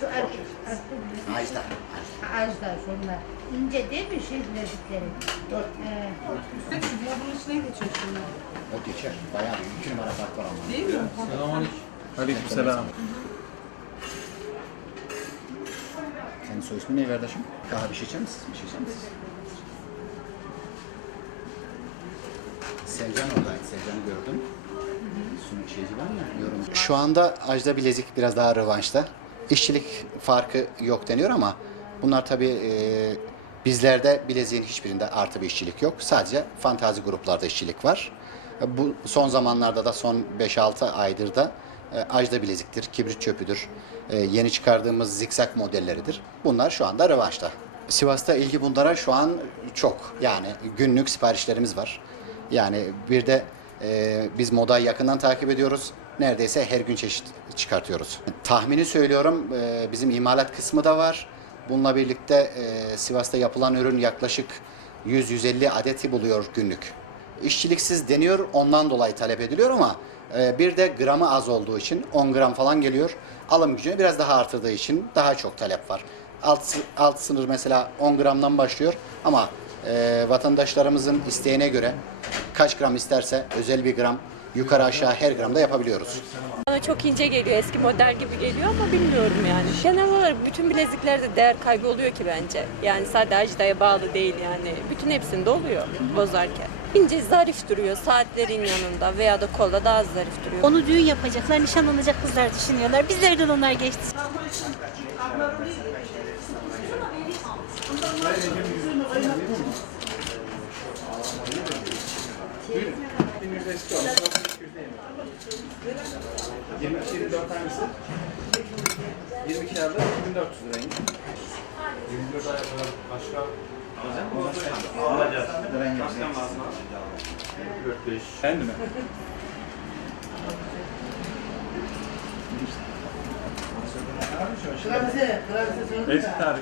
Şu erkek, Ajda. Ajda şunlar. İnce değil mi şey bilezikleri? Dört. Ee, Bunun içine geçiyor şimdi. O geçer. Bayağı bir iki numara fark var ama. Değil mi? Selamünaleyküm. Aleykümselam. Senin soy ismi ne kardeşim? Daha bir şey içer misiniz? Bir şey içer misiniz? Sevcan oradaydı. Sevcan'ı gördüm. Şu anda Ajda Bilezik biraz daha rövanşta. İşçilik farkı yok deniyor ama bunlar tabii e, bizlerde bileziğin hiçbirinde artı bir işçilik yok. Sadece fantazi gruplarda işçilik var. Bu son zamanlarda da son 5-6 aydır da e, Ajda bileziktir, kibrit çöpüdür, e, yeni çıkardığımız zikzak modelleridir. Bunlar şu anda revaçta. Sivas'ta ilgi bunlara şu an çok. Yani günlük siparişlerimiz var. Yani bir de e, biz modayı yakından takip ediyoruz. Neredeyse her gün çeşit çıkartıyoruz. Tahmini söylüyorum e, bizim imalat kısmı da var. Bununla birlikte e, Sivas'ta yapılan ürün yaklaşık 100-150 adeti buluyor günlük. İşçiliksiz deniyor ondan dolayı talep ediliyor ama e, bir de gramı az olduğu için 10 gram falan geliyor. Alım gücünü biraz daha artırdığı için daha çok talep var. Alt, alt sınır mesela 10 gramdan başlıyor ama e, vatandaşlarımızın isteğine göre kaç gram isterse özel bir gram yukarı aşağı her gramda yapabiliyoruz. Bana çok ince geliyor, eski model gibi geliyor ama bilmiyorum yani. Genel olarak bütün bileziklerde değer kaybı oluyor ki bence. Yani sadece ajdaya bağlı değil yani. Bütün hepsinde oluyor bozarken. İnce zarif duruyor saatlerin yanında veya da kolda daha zarif duruyor. Onu düğün yapacaklar, nişanlanacak kızlar düşünüyorlar. Bizlerden onlar geçti. Eski olmuş. 22 24 tanesi. 22 yerde 2400 liraymış. 24 ayakkabı başka Kendi mi? Eski tarih.